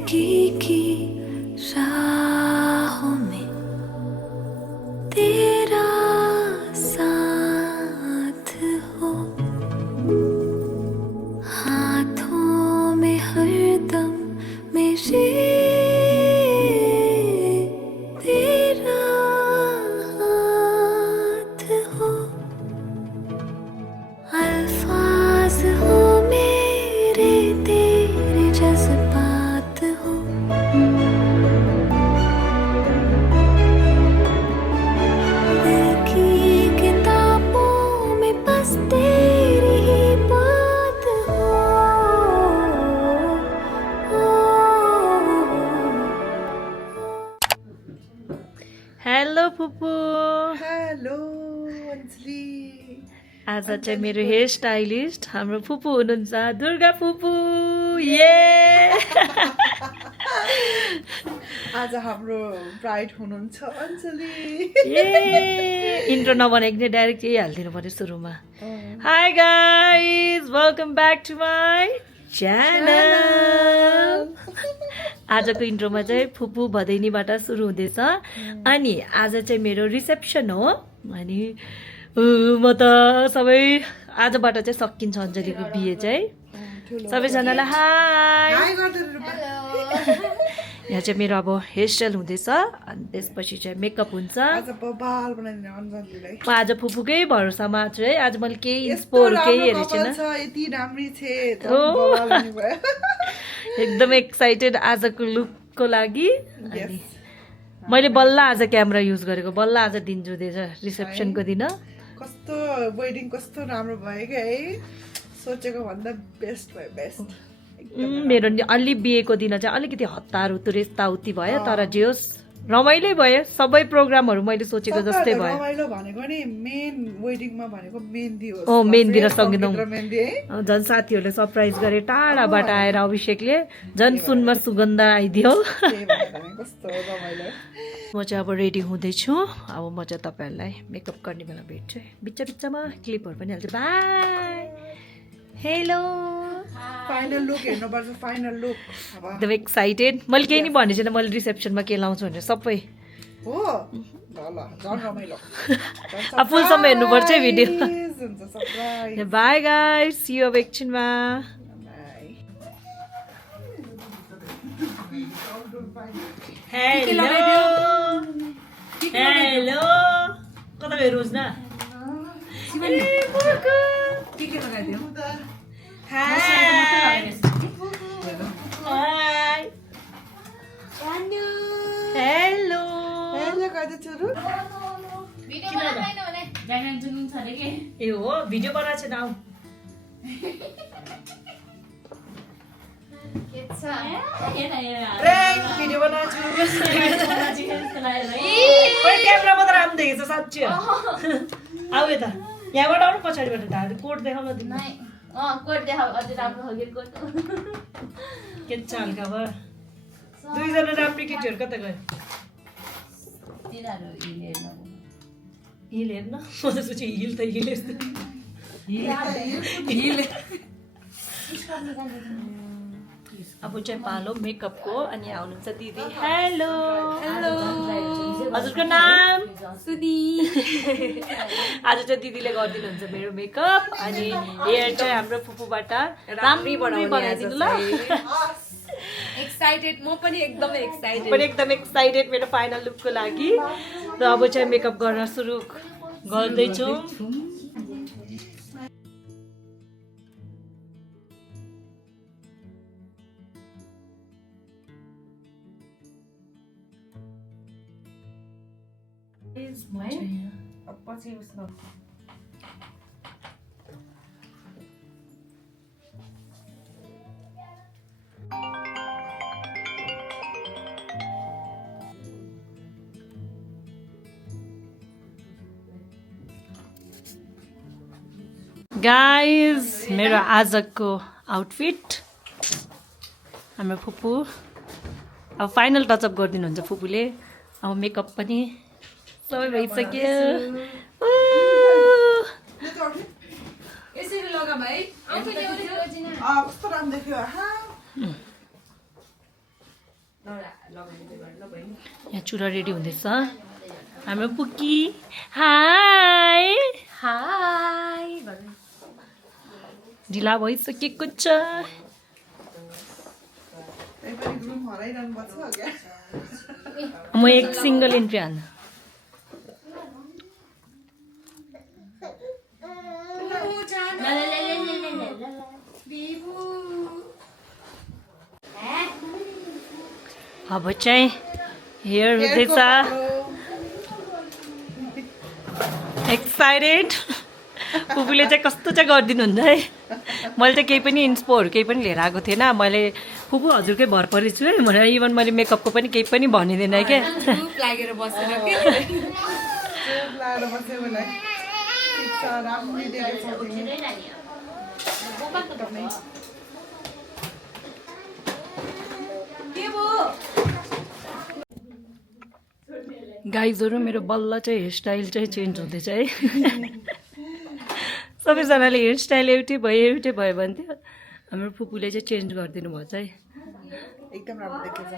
जिंदगी की राहों में तेरा साथ हो, हाथों में हरदम मेरे तेरा हाथ हो, अल्फाज हो मेरे तेरे जज्बात हो, दिल की किताबों में बस तेरी ही बात हो। हेलो फुपू हेलो अन्जली आज चाहिँ मेरो हेयर स्टाइलिस्ट हाम्रो फुपू हुनुहुन्छ दुर्गा फुपू ये आज हाम्रो ब्राइड हुनुहुन्छ अन्जली ये इन्ट्रो नबनाइकन डाइरेक्ट यही हालिदिनु पर्यो सुरुमा hi guys welcome back to my channel आजको इन्ट्रोमा चाहिँ फुपू भदैनीबाट सुरु हुँदैछ अनि आज चाहिँ मेरो रिसेप्सन हो अनि म त सबै आजबाट चाहिँ सकिन्छ अञ्जलीको बिहे चाहिँ सबैजनालाई हाई हाई गर्दै रुपा यहाँ चाहिँ मेरो अब हेयर स्टाइल हुँदैछ अनि त्यसपछि चाहिँ मेकअप हुन्छ आज बबाल बनाइदिने अन्जलीलाई म आज फुपूकै भरोसामा छु है आज मैले केही यस्तो इन्स्पोर केही राम्रो हेरेको कपाल छैन छ यति राम्री छे ओ। बबाल हुने भयो एकदम एक्साइटेड आजको लुकको लागि Yes. अनि मैले बल्ल आज क्यामेरा युज गरेको बल्ल आज दिन जुँदैछ रिसेप्सनको दिन कस्तो वेडिङ कस्तो राम्रो भयो क्या है सोचेको भन्दा बेस्ट भयो बेस्ट मेरो नि अलि बिहेको दिन चाहिँ अलिकति हतार हुतुर यताउति भयो तर जे होस् रमाइलै भयो सबै प्रोग्रामहरू मैले सोचेको जस्तै भयो रमाइलो भनेको नि मेन वेडिङमा भनेको मेहन्दी हो ओ, मेहन्दी र सङ्गीत मेहन्दी है झन् साथीहरूले सरप्राइज गरे टाढाबाट आएर अभिषेकले झन् सुनमा सुगन्ध आइदियो त्यही भएर नि कस्तो रमाइलो म चाहिँ अब रेडी हुँदैछु अब म चाहिँ तपाईँहरूलाई मेकअप गर्ने बेला भेट्छु बिच्चा बिच्चामा क्लिपहरू पनि हाल्छु बाई हेलो फाइनल लुक हेर्नुपर्छ फाइनल लुक अब एकदम एक्साइटेड मैले केही नि भनेको छैन मैले रिसेप्सनमा के लाउँछु भनेर सबै हो ल ल झन् रमाइलो अब फुलसम्म हेर्नुपर्छ है भिडियो Surprise हुन्छ surprise bye guys see you अब एकछिनमा हेलो हेलो कता गयो रोजना के लगाइदियो हाई हेलो हेलो गाइस छोरो ए हो भिडियो बनाएको छैन आऊ प्र्याङ्क भिडियो बनाएको छु क्यामेरा मात्र राम्रो देखेछ साँच्ची हो आऊ यता यहाँबाट आउनु पछाडिबाट ढाड कोट देखाउन दिनु के छ हल्का भयो दुईजना राम्रो केटीहरू कता गयो हिल हेर्न म त सोचेँ हिल त हिल यस्तो हिल अब चाहिँ पालो मेकअपको अनि आउनुहुन्छ दिदी हेलो हेलो हजुरको नाम सुदी आज चाहिँ दिदीले गरिदिनुहुन्छ मेरो मेकअप अनि हेयर चाहिँ हाम्रो फुपूबाट राम्रै बनाइदिनु ल एक्साइटेड म पनि एकदमै एक्साइटेड पनि एकदम एक्साइटेड मेरो फाइनल लुकको लागि र अब चाहिँ मेकअप गर्न सुरु गर्दैछु पछि उसमा गाइज मेरो आजको आउटफिट हाम्रो फुपू अब फाइनल टचअप गरिदिनुहुन्छ फुपूले अब मेकअप पनि सबै भइसक्यो यसरी लगाम है कस्तो राम्रो देखियो यहाँ चुरा रेडी हुँदैछ हाम्रो पुकी हाई हाई ढिला भइसकेको छ रुम हराइरहनु पर्छ क्या म एक सिङ्गल इन्ट्री हाल्नु अब चाहिँ हेयर हुँदैछ एक्साइटेड पुपुले चाहिँ कस्तो चाहिँ गरिदिनुहुन्छ है मैले चाहिँ केही पनि इन्स्पोहरू केही पनि लिएर आएको थिएन मैले फुपू हजुरकै भर परेको छु है भनेर इभन मैले मेकअपको पनि केही पनि भनिदिएन क्या लागेर बसेर के लाएर बस्यो मलाई ठिक छ राम्ररी दिएको छ तिमी गाइजहरू मेरो बल्ल चाहिँ हेयरस्टाइल चाहिँ चेन्ज हुँदैछ है सबैजनाले हेयरस्टाइल एउटै भयो भन्थ्यो हाम्रो फुपूले चाहिँ चेन्ज गरिदिनु भयो चाहिँ एकदम राम्रो देखिन्छ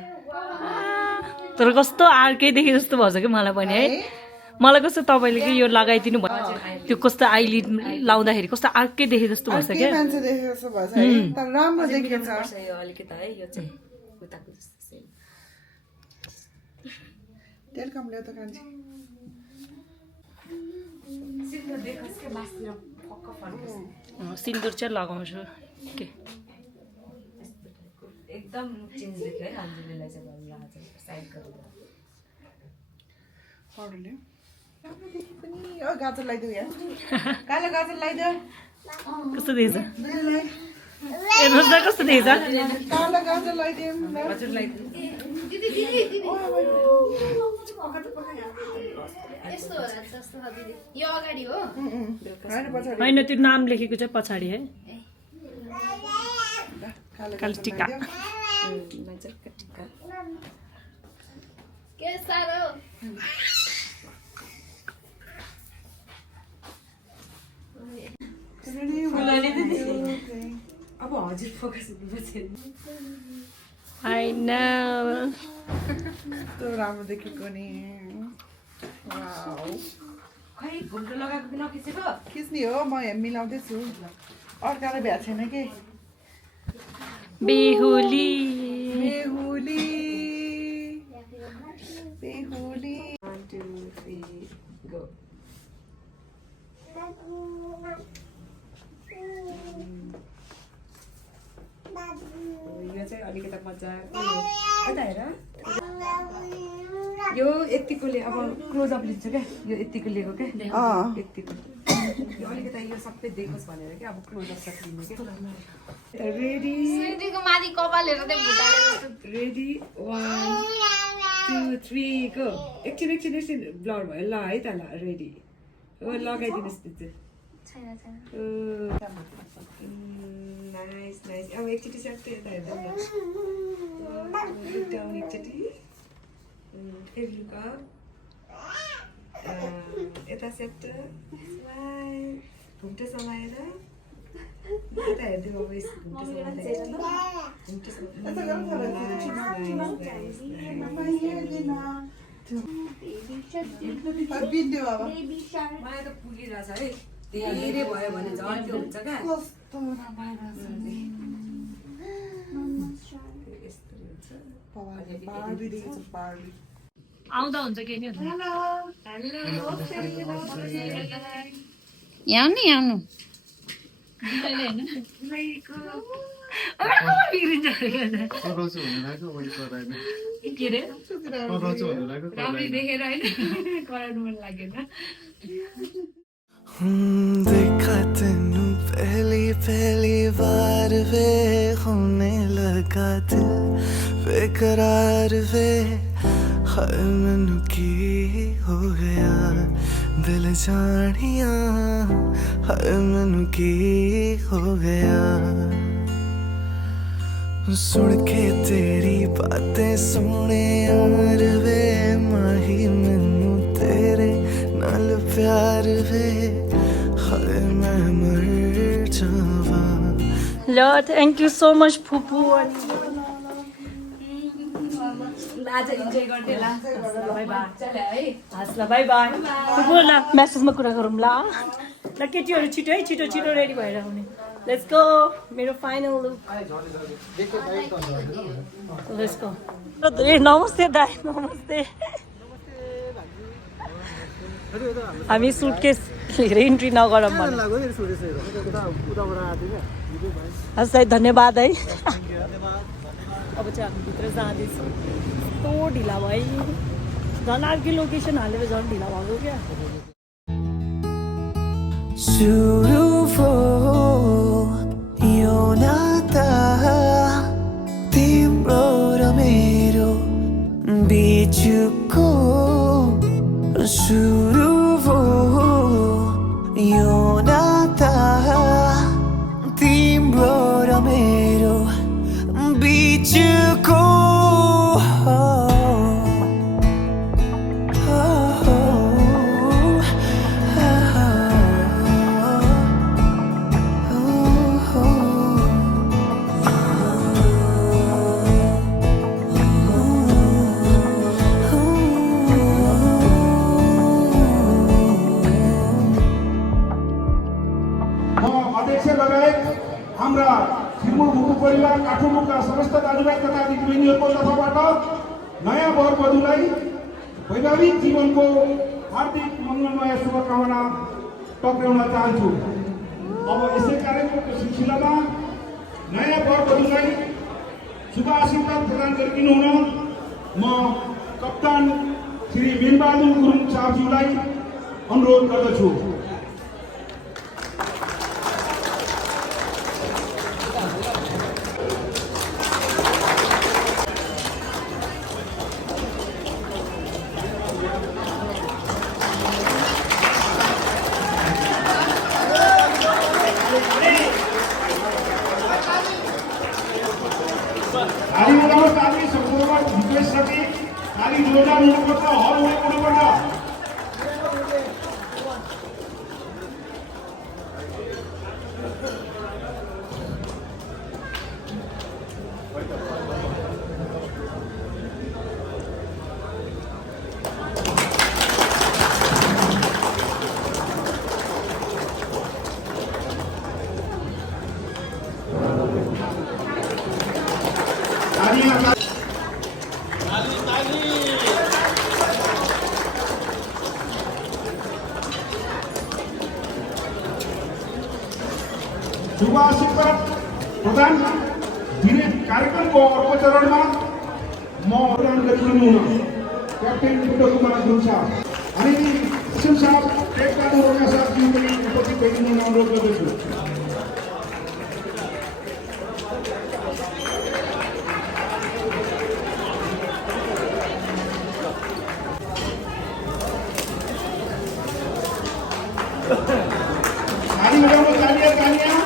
तर कस्तो अर्कै देखे जस्तो भएछ कि मलाई पनि है मलाई कस्तो तपाईँले कि यो लगाइदिनु भयो त्यो कस्तो आइलिड लाउँदाखेरि कस्तो अर्कै देखे जस्तो भएछ क्या मान्छे देखेको जस्तो भएछ है तर राम्रो देखिन्छ यो अलिकति है यो चाहिँ उताको जस्तो सेम तेल कम ल्याउ त कान्छी सिधो देखोस् के मासतिर फक्क फर्कोस् सिन्दुर चाहिँ लगाउँछु के एकदम चेन्ज देखियो है अन्जलीलाई चाहिँ भन्नु साइड गरेर पाउडर ल्याउ राम्रो देखि पनि गाजर लगाइदेऊ यहाँ कालो गाजर लगाइदेऊ कस्तो देख्छ दुईलाई हेर्नुहोस् न कस्तो देख्छ कालो गाजर लगाइदिउँ हजुरलाई यो अगाडि हो होइन त्यो नाम लेखेको चाहिँ पछाडि है कालो टिका मजाको टिका के साह्रो अब हजुर फोकस हुनुपर्छ I know. कस्तो राम्रो देखेको नि वाउ खै घुम्टो लगाएको कि नखिचेको खिच्ने हो म यहाँ मिलाउँदैछु अर्काले भ्याएको छैन कि बेहुली बेहुली बेहुली 1 2 3 गो यो चाहिँ अलिकति मजाको यता हेर यो यतिकोले अब क्लोजअप लिन्छु क्या यो यतिको लिएको क्या यतिको यो अलिकति यो सबै देखोस् भनेर क्या अब क्लोजअप सट लिनु क्या रेडी सुन्दरीको माथि कपाल हेरेर चाहिँ भुटाले रेडी 1 2 3 गो एकछिन ब्लर भयो ल है त ल रेडी हो लगाइदिनुहोस् त्यो छैन छैन नाइस नाइस अब एकचोटि स्याट्टै यता हेर्दा न डाउन एकचोटि फेरि लुक अप यता स्याट्ट स्माइल घुम्टो समाएर यता हेरिदिउँ अब घुम्टो बिन्दु अब मलाई त पुगिरहेछ है धेरै भयो भने झन् त्यो हुन्छ क्या कस्तो रमाइलो छ नि यस्तो हुन्छ बार्बी देखेको छ बार्बी आउँदा हुन्छ के नि याउनु याउनु के रे राम्ररी देखेर होइन कराउनु मन लागेन देखा तेनू पहली बार वे होने लगा दिल बेकरार वे हाय मैनू की हो गया दिल जानिया हाय मैनू की हो गया सुन के तेरी बातें सुने यार वे माही मैनू तेरे नाल प्यार वे हाय मैं मर जावा ल थ्याङ्क यू सो मच फुपू आज इन्जोय गर्दै ल बाई बाई चल है हस् ल बाई बाई बोल न मेसेजमा कुरा गरौँ ल ल केटीहरू छिटो है छिटो छिटो रेडी भएर आउने लेट्स गो मेरो फाइनल लुक लेट्स गो ए नमस्ते दाइ नमस्ते हामी सुटकेस लिएर इन्ट्री नगरौँ हस् है धन्यवाद है अब चाहिँ हामी भित्र जाँदैछौँ कस्तो ढिला भयो झन् अर्कै लोकेसन हालेर झन् ढिला भएको क्या सुरुफो यो नाता तिम्रो र मेरो बिचको सुरुफो यो नाता तिम्रो र मेरो बिचको हाम्रा छिरमुर भुटु परिवार काठमाडौँका समस्त दाजुभाइ तथा दिदीबहिनीहरूको तर्फबाट नयाँ वर वधुलाई वैवाहिक जीवनको हार्दिक मङ्गलमय शुभकामना टक्राउन चाहन्छु। अब यसै कार्यक्रमको सिलसिलामा नयाँ वर वधुलाई शुभ आशीर्वाद प्रदान गरिदिनु हुन म कप्तान श्री बिनबहादुर गुरुङ साहबज्यूलाई अनुरोध गर्दछु। ताली बजाउनुहोस्, ताली सम्पूर्ण विशेषगरी ताली जोरदार हुनुपर्छ, हल हुनुपर्छ। शुभ आशीर्वाद प्रदान दिने कार्यक्रमको अर्को चरणमा म प्रदान गरिदिनु हुन क्याप्टेन विष्णु कुमार गुरुङ साहब अनि सिम साहब टेकबहादुर रोका साहबज्यू पनि उपस्थित भइदिनु अनुरोध गर्दछु। ताली बजाउनुहोस्, तालियाँ तालियाँ।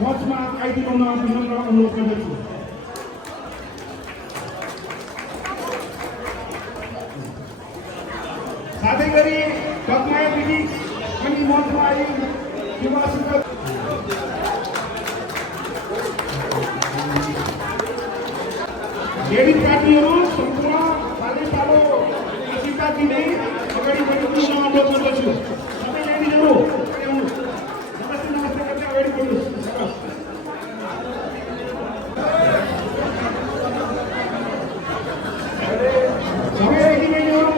मञ्चमा आइदिनु विनम्र अनुरोध गर्दछु। साथै गरी टकमाया दिदी पनि मञ्चमा आई लेडी पार्टीहरू सम्पूर्ण पालो पालो आशीर्वाद दिने अगाडि बढ्नु अनुरोध गर्दछु। सबै लेडिजहरू नमस्ते नमस्ते गर्दै अगाडि बढ्नुहोस्। सबै दिदीबहिनीहरू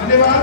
धन्यवाद।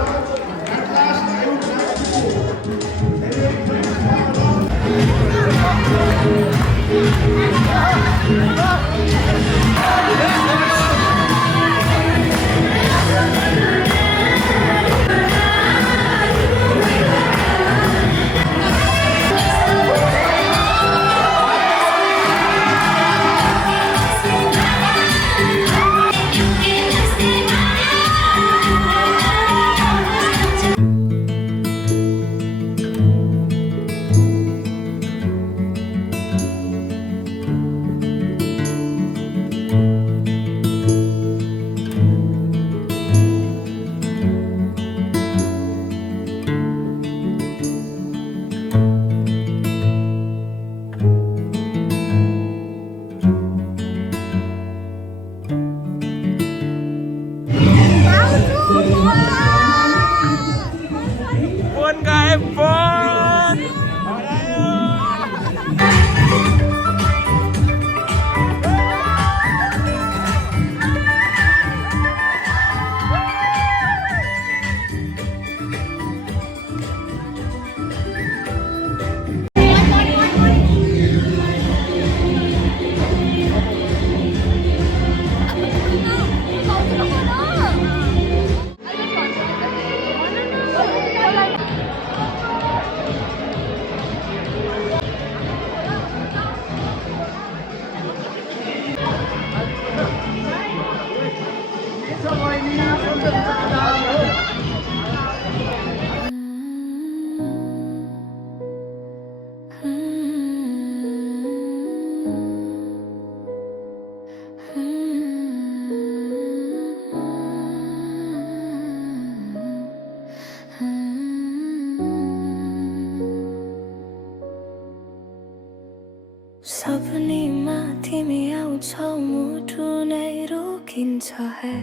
सपनीमा तिमी आउँछौ मुटु नै रोकिन्छ है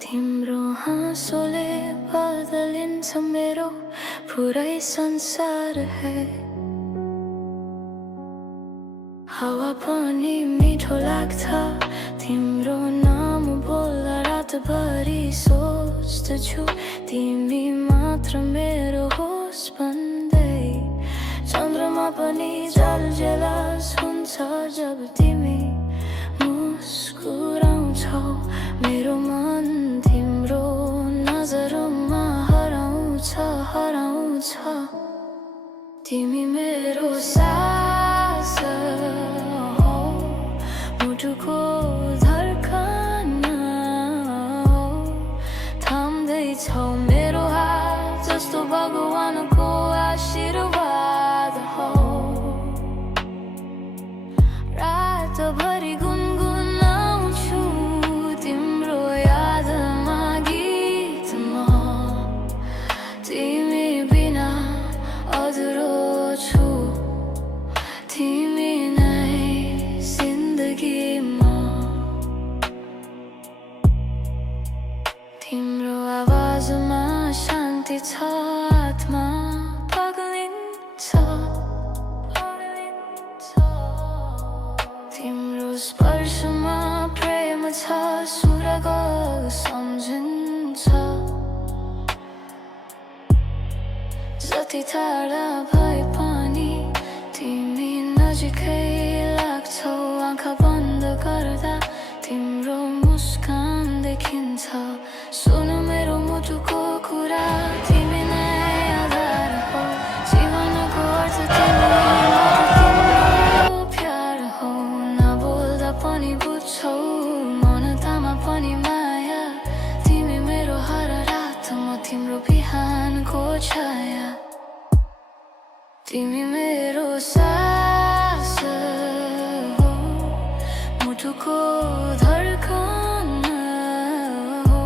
तिम्रो हाँसोले बदलिन्छ मेरो पुरै संसार है हावा पनि मिठो लाग्छ तिम्रो नाम बोल्दा रातभरि सोच्दछु तिमी मात्र मेरो होस् भन्दै चन्द्रमा पनि जलजेलस हुन्छ जब तिमी मुस्कुराउँछौ मेरो मन तिम्रो नजरमा हराउँछ हराउँछ तिमी मेरो सास हो मुटुको धड्कन हो थाम्दैछौ मेरो हात जस्तो भगवानको आशीर्वाद हो रातभरि गुनगुनाउँछु तिम्रो यादमा गीतमा तिमी बिना अधुरो छु तिमी नै जिन्दगीमा तिम्रो आवाजमा शान्ति छ आत्मा पग्लिन्छ तिम्रो स्पर्शमा प्रेम छ स्वर्ग सम्झिन्छ जति टाढा भए पनि तिमी नजिकै लाग्छौ आँखा बन्द गर्दा तिम्रो मुस्कान देखिन्छ सुन मेरो मुटुको कुरा तिमी नै आधार हो जीवनको अर्थ तिमी तिम्रो प्यार हो नबोल्दा पनि बुझ्छौ मनतामा पनि माया तिमी मेरो हर रात म तिम्रो बिहानको छाया तिमी मेरो सास हो मुटुको धड्कन हो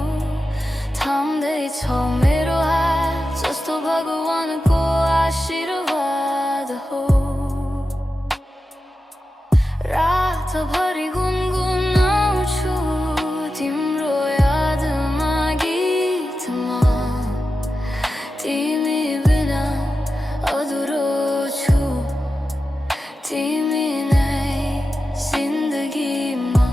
थाम्दैछौ मेरो हात जस्तो भगवानको आशीर्वाद हो रातभरि गुनगुनाउँछु तिम्रो यादमा गीतमा तिमी बिना अधुरो छु तिमी नै जिन्दगीमा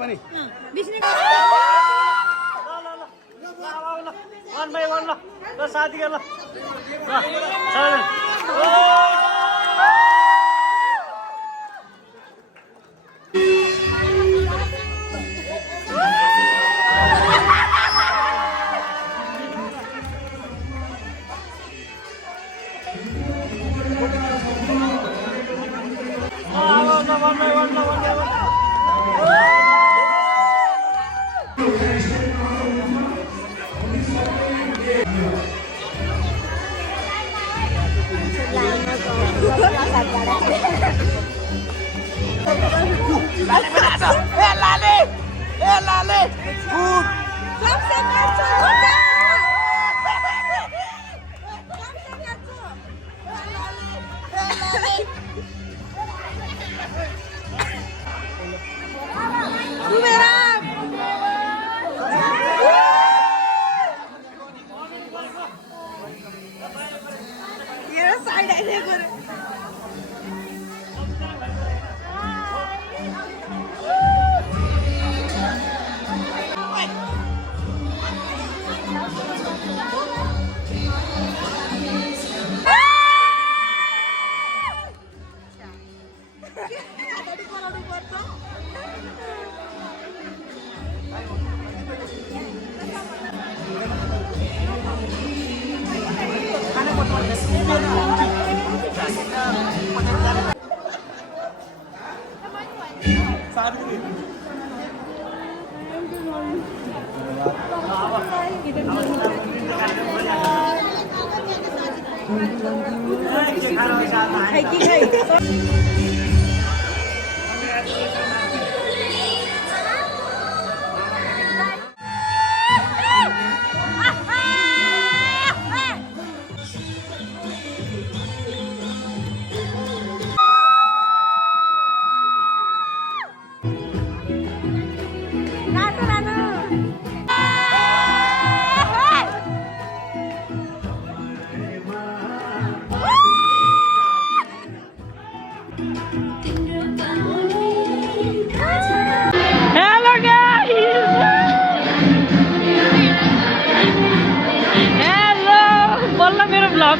पनि वन बाई वन ल साथी ल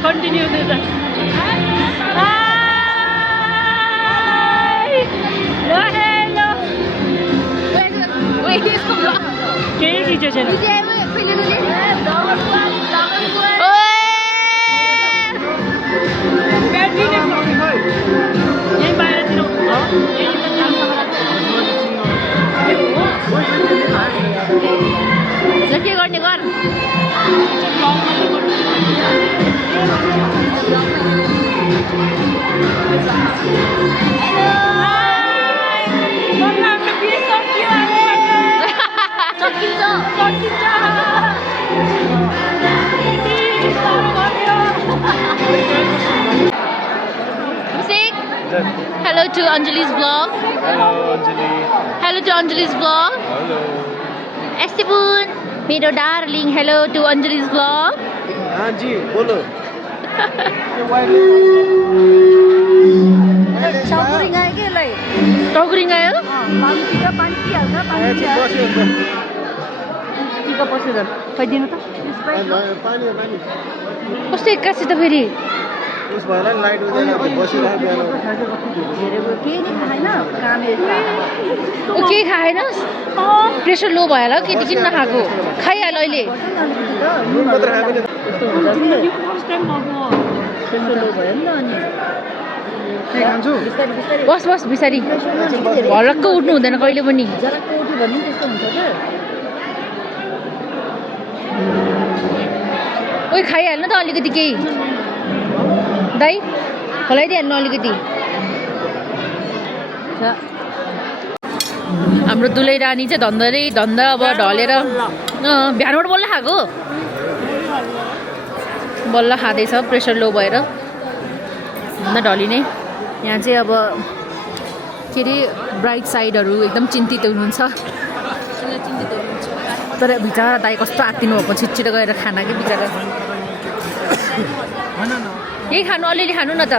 कन्टिन्यू हुँदैछ केही खिचेको छैन यही बाहिरतिर के गर्ने गर Hello to Anjali's vlog. Hello Anjali. Hello to Anjali's vlog. Hello. Estibun, मेरो darling. Hello to Anjali's vlog. हाँ जी बोलो. टाउकुरिङ आयो के लै टाउकुरिङ आयो पानी पिहाल्छ पानी टिका पस्यो झन् खैदिनु त पानी पानी. कस्तो एक्कासी त फेरि उस भएर लाइट उडेर बसिरहेको बिहान. केही नि खाएन कामे ऊ केही खाएनस् प्रेसर लो भयो होला केटी किन नखाएको खाइहाल्यो अहिले नुन मात्र खाएको नि. फर्स्ट टाइम मगाऊ लो भयो नि त अनि के खान्छु? बस बस बिस्तारी हलक्क उठ्नु हुँदैन कहिले पनि जराको उठ्यो भने त्यस्तो हुन्छ क्या ओइ खाइहाल्नु त अलिकति केही दाइ खुलाइदिइहाल्नु अलिकति हाम्रो दुलै रानी चाहिँ धन्दा अब ढलेर बिहानबाट बल्ल खाएको बल्ल खाँदैछ प्रेसर लो भएर भन्दा ढलिने यहाँ चाहिँ अब के अरे ब्राइट साइडहरू एकदम चिन्तित हुनुहुन्छ तर बिचरा दाइ कस्तो आत्तिनु भएको छिटो गएर खाना कि बिचरा यही खानु अलिअलि खानु न त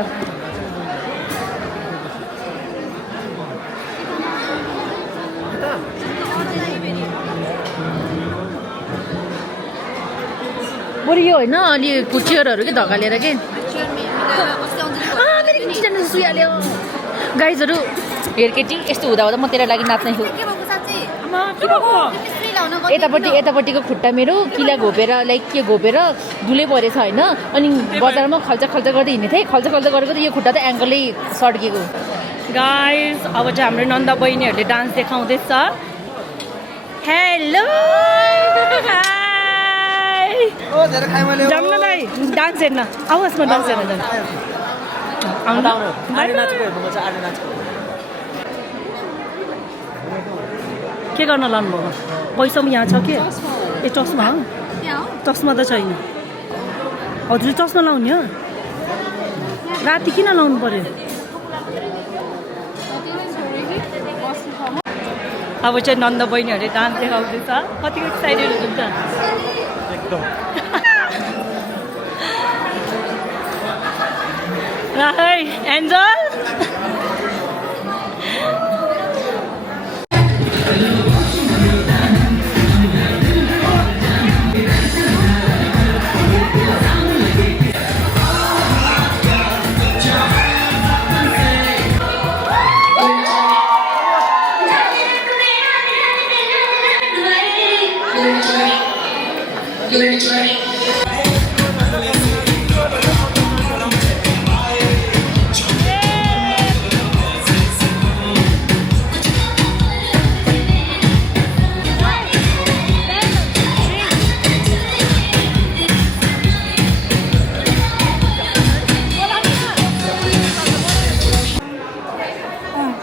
बरु यो होइन अलि चेयरहरू के धकालेर के मेरो किनजना सुइहाल्यो गाइजहरू हेर केटी यस्तो हुँदा हुँदा म तेरो लागि नाच्ने छु यतापट्टिको खुट्टा मेरो किला घोपेर लाइक के घोपेर धुलै परेछ होइन अनि बजारमा खल्चा गर्दै हिँड्ने थिएँ खल्चा गरेको त यो खुट्टा त एङ्कलै सड्किएको गाइस अब चाहिँ हाम्रो नन्दा बहिनीहरूले डान्स देखाउँदैछ हेलो जान्न दाइ डान्स हेर्न आवाजमा डान्स हेर्न जानु के गर्न लानुभयो पैसा पनि यहाँ छ के ए चस्मा हो चस्मा त छैन हजुर चस्मा लाउने हो राति किन लाउनु पर्यो अब चाहिँ नन्द बहिनीहरूले डान्स देखाउँदैछ कतिको एक्साइटेड हुनुहुन्छ है एन्जल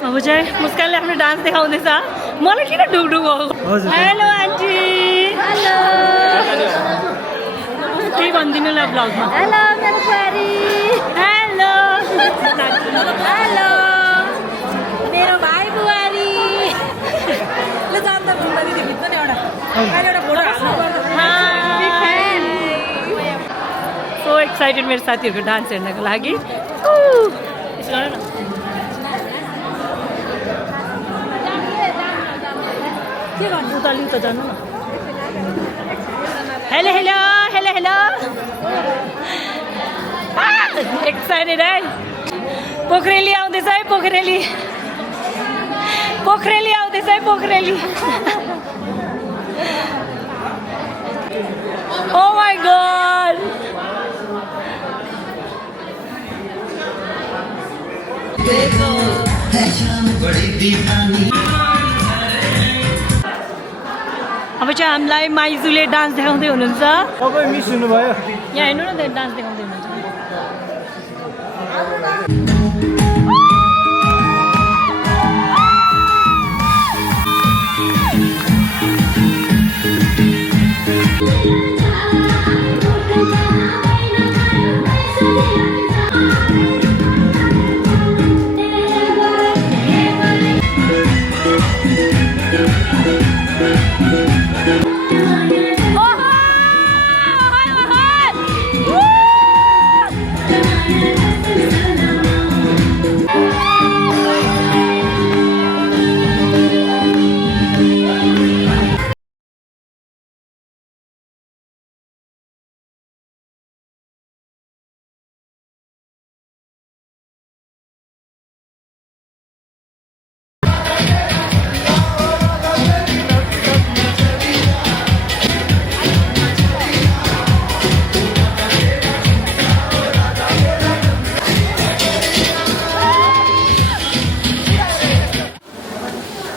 अब चाहिँ मुस्कानले आफ्नो डान्स देखाउँदैछ मलाई किन डुबडुब भयो हेलो आन्टी हेलो केही भनिदिनु ल ब्लगमा हेलो मेरो बुहारी हेलो हेलो मेरो भाइ बुहारी ल जान्दा बुहारी देख्नु नि एउटा फोटो सो एक्साइटेड मेरो साथीहरूको डान्स हेर्नको लागि यसो गर न के भन्नु त लिउ त जानु न hello hello hello hello excited है पोखरेली आउँदैछ है पोखरेली आउँदैछ है पोखरेली ओ माई गॉड अब चाहिँ हामीलाई माइजूले डान्स देखाउँदै हुनुहुन्छ तपाईँ मिस हुनुभयो यहाँ हेर्नु न त डान्स देखाउँदै हुनुहुन्छ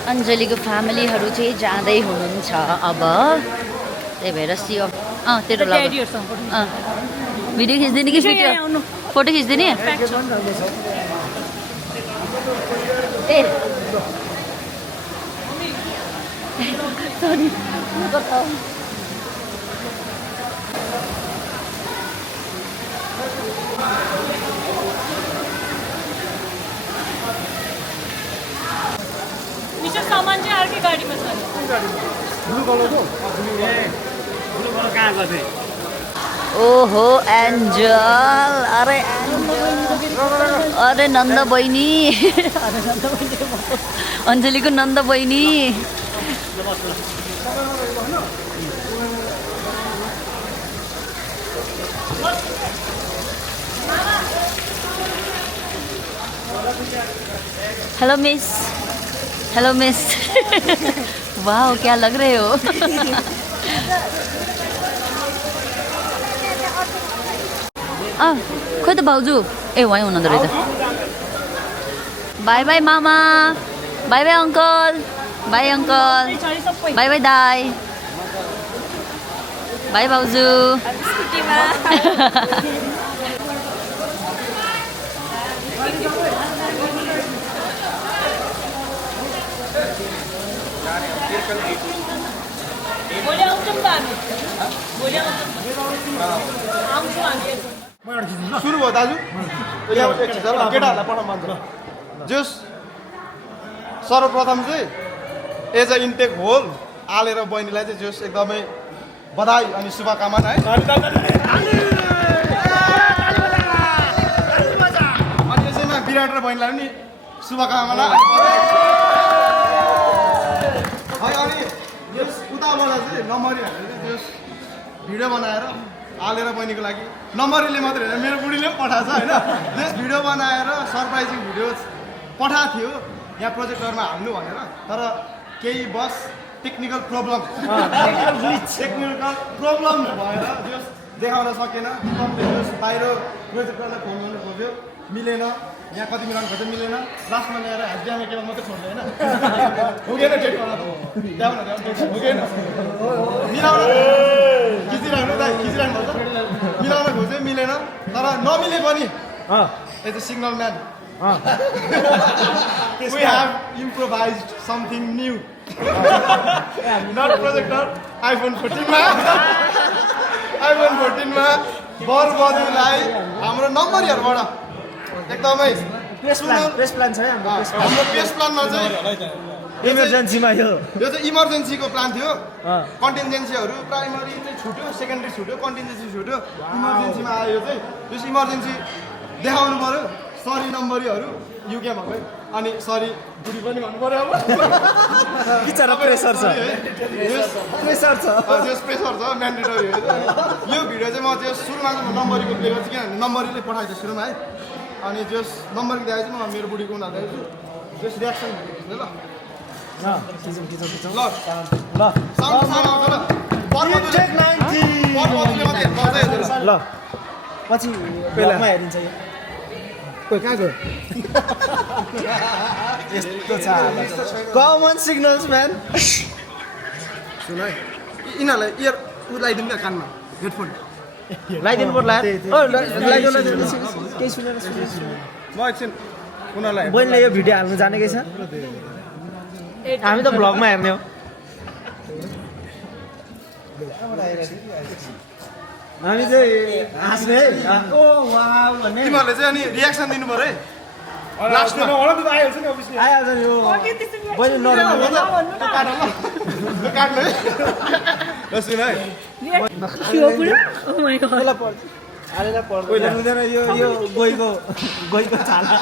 अञ्जलीको फ्यामिलीहरू चाहिँ जाँदै हुनुहुन्छ अब त्यही भएर सियो तेरो भिडियो खिच्दिने कि फोटो खिच्दिने ए सरी सामान चाहिँ अर्कै गाडीमा छ ओहो एन्जल अरे नन्द बहिनी अञ्जलीको नन्द बहिनी हेलो मिस हेलो मिस वाह क्या लग रहे हो खोइ त भाउजू ए वहीँ हुनुहुँदो रहेछ बाई बाई मामा by by uncle by uncle by by दाई बाई भाउजू सुरु भयो दाजु केटाहरूलाई पठाउनु मान्छ जस सर्वप्रथम चाहिँ as a intake whole Aler बहिनीलाई चाहिँ जस एकदमै बधाई अनि शुभकामना है अनि यसैमा विराट र बहिनीलाई पनि शुभकामना है अनि यस उताबाट चाहिँ नम्बरी हालेर जस भिडियो बनाएर आलेर बहिनीको लागि नम्बरीले मात्रै होइन मेरो बुढीले पनि पठाएको छ होइन जस भिडियो बनाएर सरप्राइजिङ भिडियो पठाएको थियो यहाँ प्रोजेक्टरमा हाल्नु भनेर तर केही बस टेक्निकल प्रब्लम भएर जस देखाउन सकेन बाहिर प्रोजेक्टरलाई फोन गर्नु खोज्यो मिलेन यहाँ कति मिलाउनु खोज्यो मिलेन लास्टमा ल्याएर ह्यासड्यामे केवल मात्रै छोड्दै होइन पुगेन डेट पुगेन मिलाउन खिचिरहनु पर्छ मिलाउन खोज्यो मिलेन तर नमिले पनि as a signal man we have improvised something new not projector iPhone 14 मा बर बधुलाई हाम्रो नम्बरहरुबाट एकदमै प्रेस प्लान छ हाम्रो प्रेस प्लानमा चाहिँ इमर्जेन्सीमा यो चाहिँ इमर्जेन्सीको प्लान थियो कन्टिन्जेन्सीहरु प्राइमरी चाहिँ छुट्यो सेकेन्डरी छुट्यो कन्टिन्जेन्सी छुट्यो इमर्जेन्सीमा आयो चाहिँ त्यस इमर्जेन्सी देखाउनु पर्यो सरी नम्बरीहरु युके भकै अनि सरी बुढी पनि भन्नु पर्यो अब बिचारा प्रेसर छ म्यान्डेटरी हो यो भिडियो चाहिँ म त्यो सुरुमा नम्बरीको प्ले गर्छु किनभने नम्बरीले पठाएको थियो सुरुमा है अनि जस नम्बर दिए चाहिँ म मेरो बुढीको उनीहरुलाई जस रियाक्सन हेर्छु ल साउन्ड आउँछ ल ल पछि बेलामा हेरिन्छ यो कोही कहाँ गयो यस्तो छ कमन सिग्नल्स म्यान सुन है यिनीहरूलाई इयर लगाइदिनु क्या कानमा हेडफोन लगाइदिनु पर्ला केही सुनेर म एकछिन उनीहरूलाई बहिनीले यो भिडियो हाल्नु जानेकै छ हामी त भ्लगमा हेर्ने हो हामी चाहिँ हाँस्ने ओ वाउ भन्ने तिमीहरूले चाहिँ अनि रियाक्सन दिनु पर्यो है लास्टमा आइहाल्छ नि अभियसली आइहाल्छ नि यो बहिनी नराम्रो काट्नु है ल सुन है हालेर पढ्दैन हुँदैन यो गइको छाला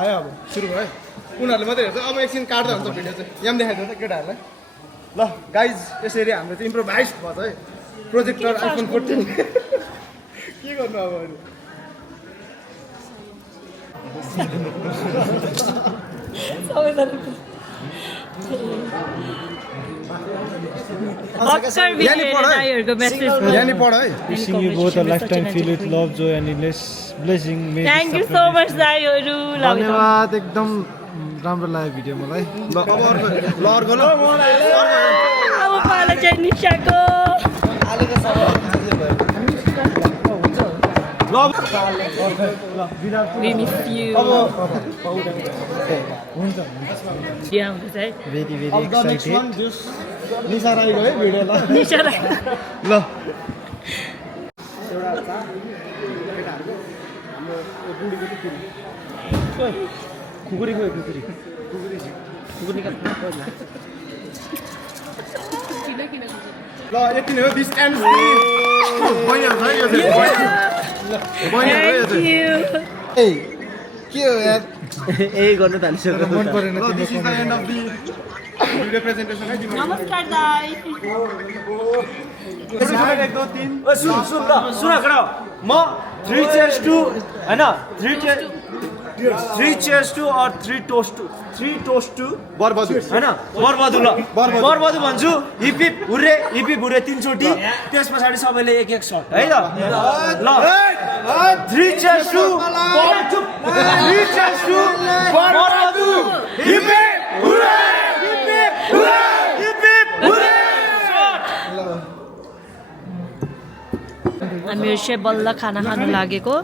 आयो अब सुरु भयो उनीहरूले मात्रै हेर्छ अब एकछिन काट्दा हुन्छ भिडियो चाहिँ यहाँ देखाइदिन्छ त केटाहरूलाई ल गाइज यसरी हाम्रो चाहिँ इम्प्रोभाइज भयो है प्रोजेक्टर आइफोन 14 के गर्नु अब Wishing you both a lifetime filled with love, joy and endless blessing. Thank you so much, दाइहरु धन्यवाद एकदम राम्रो लाग्यो भिडियो मलाई ल अब अर्को ल अब पाला चाहिँ निशाको ल we miss you हुन्छ यहाँ हुन्छ है भेरी एक्साइटेड निशा राई गयो भिडियो ल निशा राई ल खुकुरी गयो खुकुरी ल यति नै हो दिस एन्ड बहिनीहरु छ यो चाहिँ बहिनीहरु यो चाहिँ ए के हो यार ए गर्न थालिसक्यो मन परेन ल this is the and of the video presentation है नमस्कार दाइ सुन करा म 3 chairs to हैन 3 chairs to or 3 toast to बरबदु हैन बरबदु ल बरबदु भन्छु हिप हिप हुर्रे 3 चोटी त्यस पछाडी सबैले एक एक शट है त ल 3 chairs to 3 chairs to बरबदु hip hip hurray hip hip hurray हामीहरू चाहिँ बल्ल खाना खानु लागेको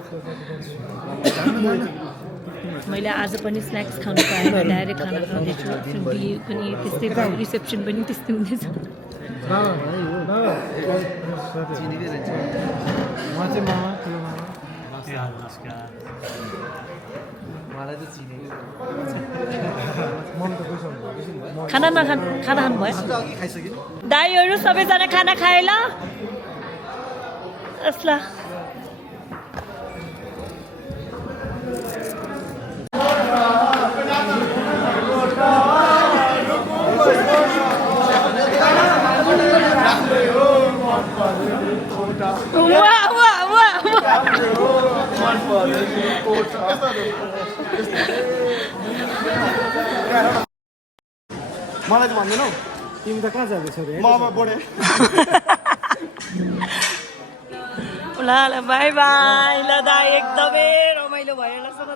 मैले आज पनि स्न्याक्स खानु पाएँ डाइरेक्ट खाना खाँदैछु बिहे पनि त्यस्तै भयो रिसेप्सन पनि त्यस्तै हुँदैछ खाना खानुभयो दाइहरू सबैजना खाना खाए ल असला मलाई त भन्दैनौ तिमी त कहाँ जाँदैछौ रे म अब बढे ल ल बाई बाई ल दाइ एकदमै रमाइलो भयो ल सबै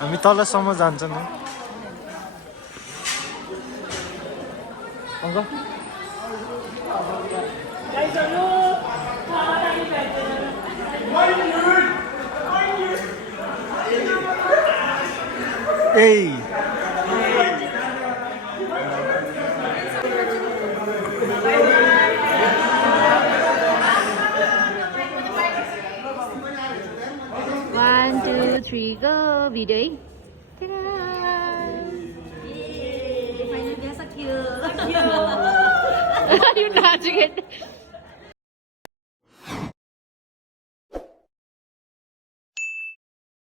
हामी तलसम्म जान्छ नि अङ्क ए One, two, three, go! Video. You're not